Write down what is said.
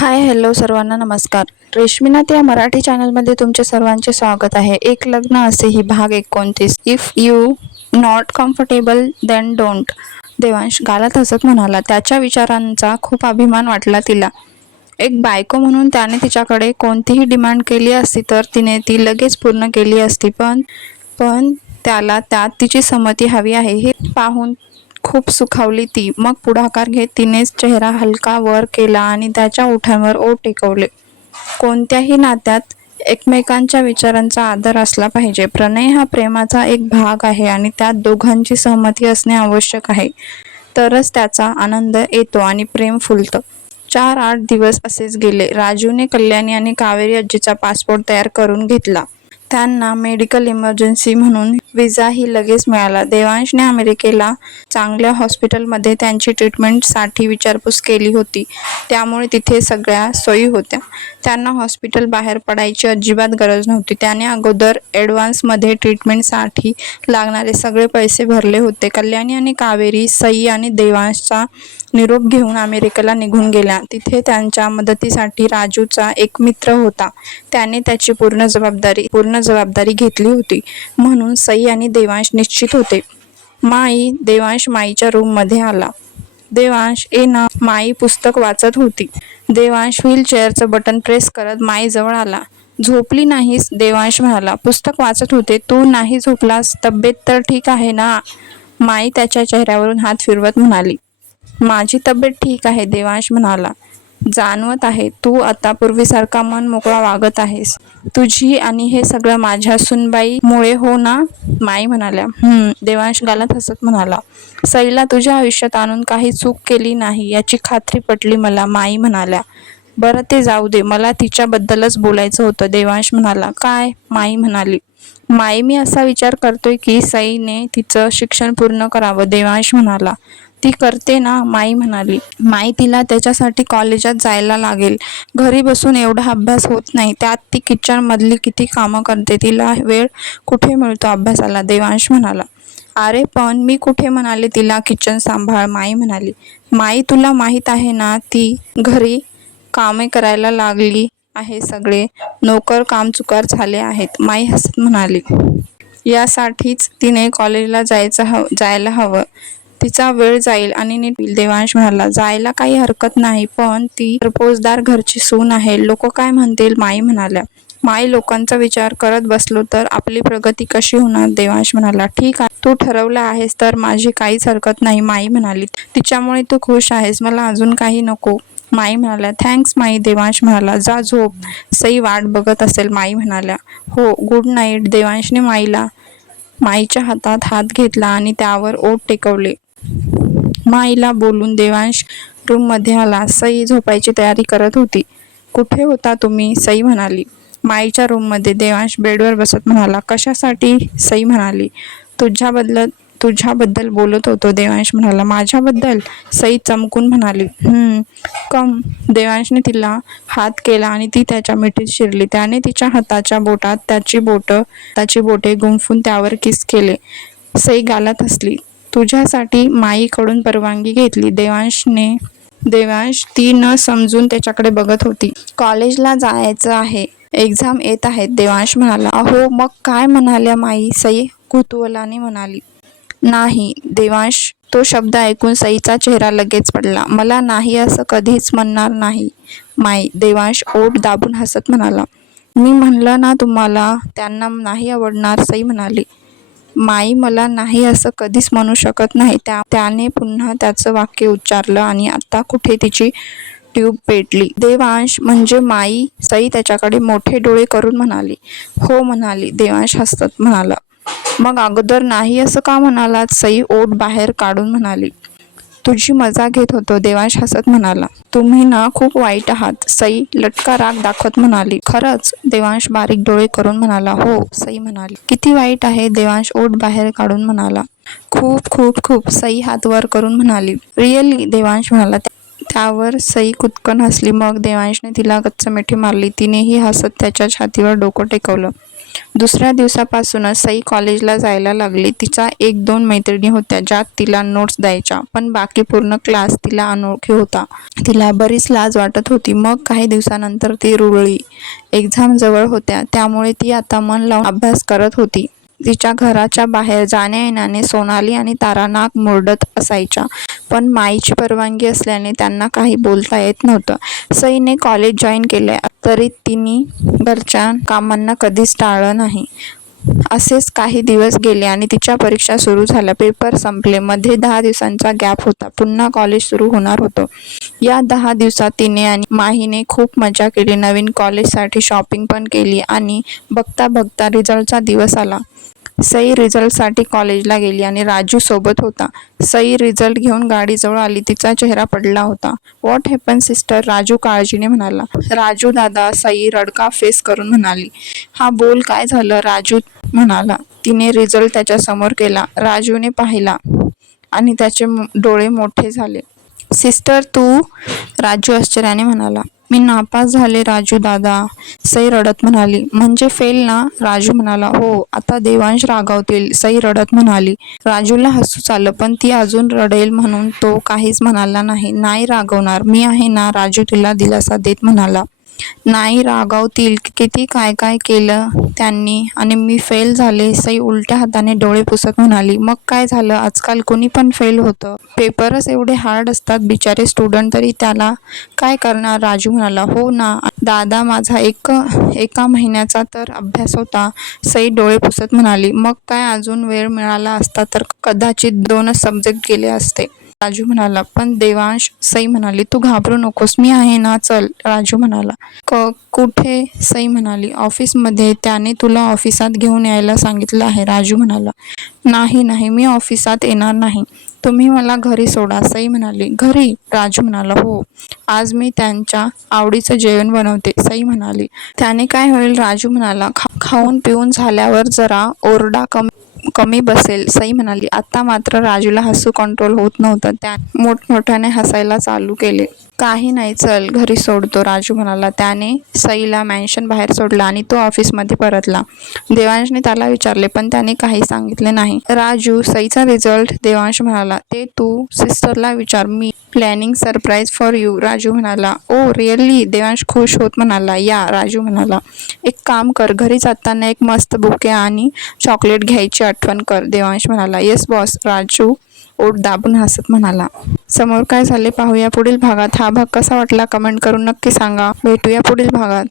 Hi hello सर्वांना नमस्कार. रेश्मीनाथ या मराठी चॅनलमध्ये तुमचे सर्वांचे स्वागत आहे. एक लग्न असे ही भाग 29. If you not comfortable then don't. Devansh गालात हसत म्हणाला. त्याच्या विचारांचा खूप अभिमान वाटला तिला. एक बायको म्हणून त्याने तिच्याकडे कोणतीही डिमांड केली असती तर तिने ती लगेच पूर्ण केली असती. पण त्याला त्यात तिची संमती हवी आहे हे पाहून खूप सुखावली ती. मग पुढाकार घेत तिनेच चेहरा हलका वर केला आणि त्याच्या ओठांवर ओठ टेकवले. कोणत्याही नात्यात एकमेकांच्या विचारांचा आदर असला पाहिजे. प्रणय हा प्रेमाचा एक भाग आहे आणि त्यात दोघांची सहमती असणे आवश्यक आहे. तरच त्याचा आनंद येतो आणि प्रेम फुलतं. 4-8 दिवस असेच गेले. राजूने कल्याणी आणि कावेरी आजीचा पासपोर्ट तयार करून घेतला. त्यांना मेडिकल इमर्जन्सी म्हणून विजाही लगेच मिळाला. देवांशने अमेरिकेला चांगल्या हॉस्पिटलमध्ये त्यांची ट्रीटमेंटसाठी विचारपूस केली होती. त्यामुळे तिथे सगळ्या सोयी होत्या. त्यांना हॉस्पिटल बाहेर पडायची अजिबात गरज नव्हती. त्याने अगोदर ॲडव्हान्समध्ये ट्रीटमेंटसाठी लागणारे सगळे पैसे भरले होते. कल्याणी आणि कावेरी सई आणि देवांशचा निरोप घेऊन अमेरिकेला निघून गेल्या. तिथे त्यांच्या मदतीसाठी राजूचा एक मित्र होता. त्याने त्याची पूर्ण जबाबदारी घेतली होती. म्हणून सई आणि देवांश निश्चित होते. देवांश माईच्या रूममध्ये आला. देवांश ए ना. माई पुस्तक वाचत होती. देवांश व्हीलचेअरचं बटन प्रेस करत माई जवळ आला. झोपली नाहीस? देवांश म्हणाला. पुस्तक वाचत होते. तू नाही झोपलास? तब्येत तर ठीक आहे ना? माई त्याच्या चेहऱ्यावरून हात फिरवत म्हणाली. माझी तब्येत ठीक आहे, देवांश म्हणाला. जाणवत आहे तू आता पूर्वीसारखा मन मोकळा वागत आहेस. तुझी आणि हे सगळं माझ्या सुनबाई मुळे हो ना? माई म्हणाल्या. देवांश गालात हसत म्हणाला. सईला तुझ्या आयुष्यात आणून काही चूक केली नाही याची खात्री पटली मला, माई म्हणाल्या. बरं ते जाऊ दे, मला तिच्याबद्दलच बोलायचं होतं, देवांश म्हणाला. काय? माई म्हणाली. माई मी असा विचार करतोय की सईने तिचं शिक्षण पूर्ण करावं, देवांश म्हणाला. ती करते ना, माई म्हणाली. माई तिला त्याच्यासाठी कॉलेजात जायला लागेल. घरी बसून एवढा अभ्यास होत नाही. त्यात ती किचन मधली किती कामं करते. तिला वेळ कुठे मिळतो अभ्यासाला, देवांश म्हणाला. अरे पण मी कुठे म्हणाले तिला किचन सांभाळ, माई म्हणाली. माई तुला माहीत आहे ना ती घरी कामे करायला लागली आहे. सगळे नोकर कामचुकार झाले आहेत, माई हसत म्हणाली. यासाठीच तिने कॉलेजला जायला हवं. तिचा वेळ जाईल आणि नीट होईल, देवांश म्हणाला. जायला काही हरकत नाही, पण ती प्रपोजदार घरची सून आहे. लोक काय म्हणतील, माई म्हणाल्या. माई लोकांचा विचार करत बसलो तर आपली प्रगती कशी होणार, देवांश म्हणाला. ठीक आहे, तू ठरवलं आहेस तर माझी काहीच हरकत नाही, माई म्हणाली. तिच्यामुळे तू खुश आहेस, मला अजून काही नको, माई म्हणाल्या. थँक्स माई, देवांश म्हणाला. जा झोप, सई वाट बघत असेल, माई म्हणाल्या. हो, गुड नाईट. देवांशने माईच्या हातात हात घेतला आणि त्यावर ओठ टेकवले. माईला बोलून देवांश रूममध्ये आला. सई झोपायची तयारी करत होती. कुठे होता तुम्ही, सई म्हणाली. माईच्या रूममध्ये, देवांश बेडवर बसत म्हणाला. कशासाठी, सई म्हणाली. तुझ्याबद्दल बोलत होतो, देवांश म्हणाला. माझ्याबद्दल, सई चमकून म्हणाली. कम. देवांशने तिला हात केला आणि ती त्याच्या मिठीत शिरली. त्याने तिच्या हाताच्या बोटात त्याची बोटे गुंफून त्यावर किस केले. सई गालात हसली. तुझ्यासाठी माईकडून परवानगी घेतली, देवांश ती न समजून त्याच्याकडे बघत होती. कॉलेजला जायचं आहे, एक्झाम येत आहेत, देवांश म्हणाला. अहो मग काय म्हणाल्या माई, सई कुतूहलाने म्हणाली. नाही, देवांश. तो शब्द ऐकून सईचा चेहरा लगेच पडला. मला नाही असं कधीच म्हणणार नाही, माई, देवांश ओठ दाबून हसत म्हणाला. मी म्हणलं ना तुम्हाला त्यांना नाही आवडणार, सई म्हणाली. माई मला नाही असं कधीच म्हणू शकत नाही, त्याने पुन्हा त्याचं वाक्य उच्चारलं आणि आता कुठे तिची ट्यूब पेटली. देवांश म्हणजे माई, सई त्याच्याकडे मोठे डोळे करून म्हणाली. हो म्हणाली, देवांश हसत म्हणाला. मग अगोदर नाही असं का म्हणालात, सई ओठ बाहेर काढून म्हणाली. तुझी मजा घेत होतो, देवांश हसत म्हणाला. तुम्ही ना खूप वाईट आहात, सई लटका राग दाखवत म्हणाली. खरंच, देवांश बारीक डोळे करून म्हणाला. हो, सई म्हणाली. किती वाईट आहे, देवांश ओठ बाहेर काढून म्हणाला. खूप खूप खूप, सई हात वर करून म्हणाली. रिअली, देवांश म्हणाला. त्यावर सई कुदकन हसली. मग देवांशने तिला गच्च मिठी मारली. तिनेही हसत त्याच्या छातीवर डोकं टेकवलं. दुसऱ्या दिवसापासूनच सई कॉलेजला जायला लागली. तिच्या 1-2 मैत्रिणी होत्या ज्या तिला नोट्स द्यायच्या, पण बाकी पूर्ण क्लास तिला अनोळखी होता. तिला बरीच लाज वाटत होती. मग काही दिवसानंतर ती रुळली. एक्झाम जवळ होत्या, त्यामुळे ती आता मन लावून अभ्यास करत होती. तिच्या घराच्या बाहेर जाण्या-येण्याने सोनाली आणि तारा नाक मुरडत असायच्या, पण माईची परवानगी असल्याने त्यांना काही बोलता येत नव्हतं. सईने कॉलेज जॉईन केलंय, तरी तिने घरच्या कामांना कधीच टाळलं नाही. असेच काही दिवस गेले आणि तिच्या परीक्षा सुरू झाल्या. पेपर संपले. मध्ये 10 दिवसांचा गॅप होता. पुन्हा कॉलेज सुरू होणार होतं. या 10 दिवसात तिने आणि माहीने खूप मजा केली. नवीन कॉलेजसाठी शॉपिंग पण केली आणि बघता बघता रिझल्टचा दिवस आला. सई रिझल्टसाठी कॉलेजला गेली आणि राजू सोबत होता. सई रिझल्ट घेऊन गाडीजवळ आली. तिचा चेहरा पडला होता. व्हॉट हॅपन सिस्टर, राजू काळजीने म्हणाला. राजू दादा, सई रडका फेस करून म्हणाली. हा बोल, काय झालं, राजू म्हणाला. तिने रिझल्ट त्याच्यासमोर केला. राजूने पाहिला आणि त्याचे डोळे मोठे झाले. सिस्टर तू, राजू आश्चर्याने म्हणाला. मी नापास झाले राजू दादा, सई रडत म्हणाली. म्हणजे फेल ना, राजू म्हणाला. हो, आता देवांश रागावतील, सई रडत म्हणाली. राजूला हसूच आलं, पण ती अजून रडेल म्हणून तो काहीच म्हणाला नाही. नाही रागवणार, मी आहे ना, राजू तिला दिलासा देत म्हणाला. नाही रागावतील, किती काय काय केलं त्यांनी आणि मी फेल झाले, सई उलट्या हाताने डोळे पुसत म्हणाली. मग काय झालं, आजकाल कोणी पण फेल होतं. पेपरच एवढे हार्ड असतात, बिचारे स्टुडंट तरी त्याला काय करणार, राजू म्हणाला. हो ना दादा, माझा एका महिन्याचा तर अभ्यास होता, सई डोळे पुसत म्हणाली. मग काय, अजून वेळ मिळाला असता तर कदाचित 2च सब्जेक्ट गेले असते, राजू म्हणाला. पण देवांश, सई म्हणाली. तू घाबरू नकोस, मी आहे ना, चल, राजू म्हणाला. कुठे, सई म्हणाली. ऑफिसमध्ये, त्याने तुला ऑफिसात घेऊन यायला सांगितलं आहे, राजू म्हणाला. नाही, मी ऑफिसात येणार नाही, तुम्ही मला घरी सोडा, सई म्हणाली. घरी, राजू म्हणाला. हो, आज मी त्यांच्या आवडीचं जेवण बनवते, सई म्हणाली. त्याने काय होईल, राजू म्हणाला. खाऊन पिऊन झाल्यावर जरा ओरडा कमी बसेल, सई म्हणाली. आता मात्र राजूला हसू कंट्रोल होत नव्हतं. त्याने मोठमोठ्याने हसायला चालू केले. काही नाही, चल घरी सोडतो, राजू म्हणाला. त्याने सईला मॅन्शन बाहेर सोडला आणि तो ऑफिसमध्ये परतला. देवांशने त्याला विचारले, पण त्याने काही सांगितले नाही. राजू, सईचा रिझल्ट, देवांश म्हणाला. ते तू सिस्टरला विचार, मी planning surprise for you, Raju म्हणाला. ओ रिअली, देवांश खुश होत म्हणाला. या, राजू म्हणाला. एक काम कर, घरी जाताना एक मस्त बुके आणि चॉकलेट घ्यायची आठवण कर, देवांश म्हणाला. येस बॉस, राजू ओठ दाबून हसत म्हणाला. समोर काय झाले पाहूया पुढील भागात. हा भाग कसा वाटला कमेंट करून नक्की सांगा. भेटूया पुढील भागात.